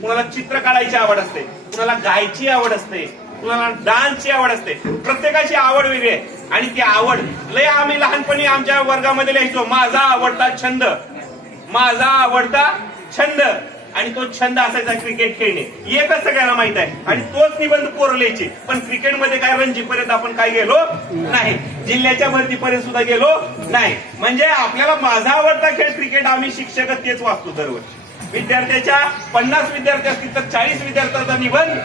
कुणाला चित्र काढायची आवड असते कुणाला गायची आवड असते कुणाला डान्सची आवड असते. प्रत्येकाची आवड वेगळी आहे. आणि ती आवड लय आम्ही लहानपणी आमच्या वर्गामध्ये लिहायचो माझा आवडता छंद माझा आवडता छंद. आणि तो छंद असायचा क्रिकेट खेळणे. एकच सगळ्यांना माहीत आहे. आणि तोच निबंध कोरलेचे पण क्रिकेटमध्ये काय रणजीपर्यंत आपण काय गेलो? नाही. जिल्ह्याच्या भरतीपर्यंत सुद्धा गेलो? नाही. म्हणजे आपल्याला माझा आवडता खेळ क्रिकेट आम्ही शिक्षक तेच वाचतो दरवर्षी. विद्यार्थ्याच्या पन्नास विद्यार्थी असतील तर चाळीस विद्यार्थ्यांचा निबंध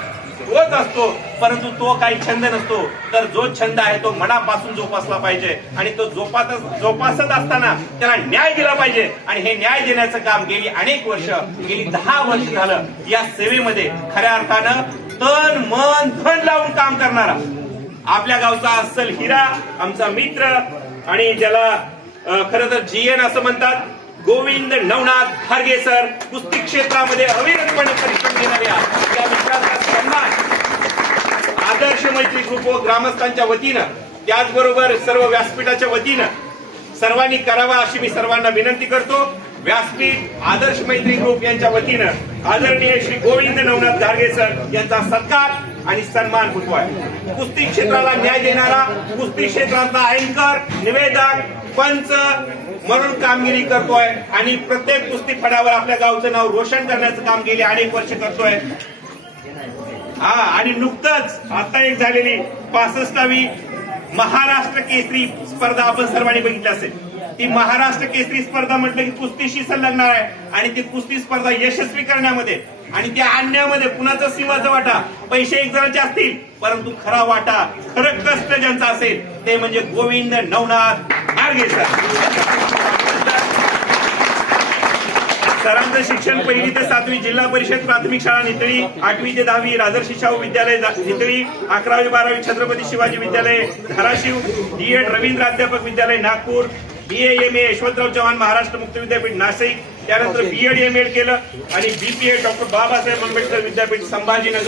होत असतो. परंतु तो काही छंद नसतो. तर जो छंद आहे तो मनापासून जोपासला पाहिजे. आणि तो जोपात जोपासत असताना त्याला न्याय दिला पाहिजे. आणि हे न्याय देण्याचं काम गेली अनेक वर्ष गेली दहा वर्ष झालं. या सेवेमध्ये खऱ्या अर्थानं तन मन धन लावून काम करणारा आपल्या गावचा अस्सल हिरा आमचा मित्र आणि ज्याला खर तर जीएन असं म्हणतात गोविंद नवनाथ खारगे सर कुस्ती क्षेत्रामध्ये अविरतपणे परिश्रम घेणाऱ्या या मित्राचा सन्मान. आदर्श मैत्री ग्रुप व ग्रामस्थांच्या वतीनं त्याचबरोबर सर्व व्यासपीठाच्या वतीनं सर्वांनी करावा अशी मी सर्वांना विनंती करतो. व्यासपीठ आदर्श मैत्री ग्रुप यांच्या वतीनं आदरणीय श्री गोविंद नवनाथ गाडगे सर यांचा सत्कार आणि सन्मान होतो आहे कुस्ती क्षेत्राला न्याय देणारा कुस्ती क्षेत्राचा अँकर निवेदक पंच म्हणून कामगिरी करतोय आणि प्रत्येक कुस्ती फडावर आपल्या गावचं नाव रोशन करण्याचं काम गेली अनेक वर्ष करतोय. हा आणि नुकतंच आता एक झालेली पासष्टावी महाराष्ट्र केसरी स्पर्धा आपण सर्वांनी बघितली असेल. ती महाराष्ट्र केसरी स्पर्धा म्हटलं की कुस्तीशी संलग्नार आहे आणि ती कुस्ती स्पर्धा यशस्वी करण्यामध्ये आणि त्या आणण्यामध्ये कुणाचा सीमाचा वाटा? पैसे एक जणांचे असतील परंतु खरा वाटा खरं कष्ट ज्यांचा असेल ते म्हणजे गोविंद नवनाथ गाडगे सर सरांचं शिक्षण पहिली ते सातवी जिल्हा परिषद प्राथमिक शाळा नितळी आठवी ते दहावी राजर्षी शाहू विद्यालय नितळी अकरावी बारावी छत्रपती शिवाजी विद्यालय धाराशिव डीएड रवींद्र अध्यापक विद्यालय Nagpur B M A Yashwantrao Chavan Maharashtra मुक्त विद्यापीठ नाशिक त्यानंतर बीएड एम एड केलं आणि बीपीए डॉक्टर बाबासाहेब आंबेडकर विद्यापीठ संभाजीनगर.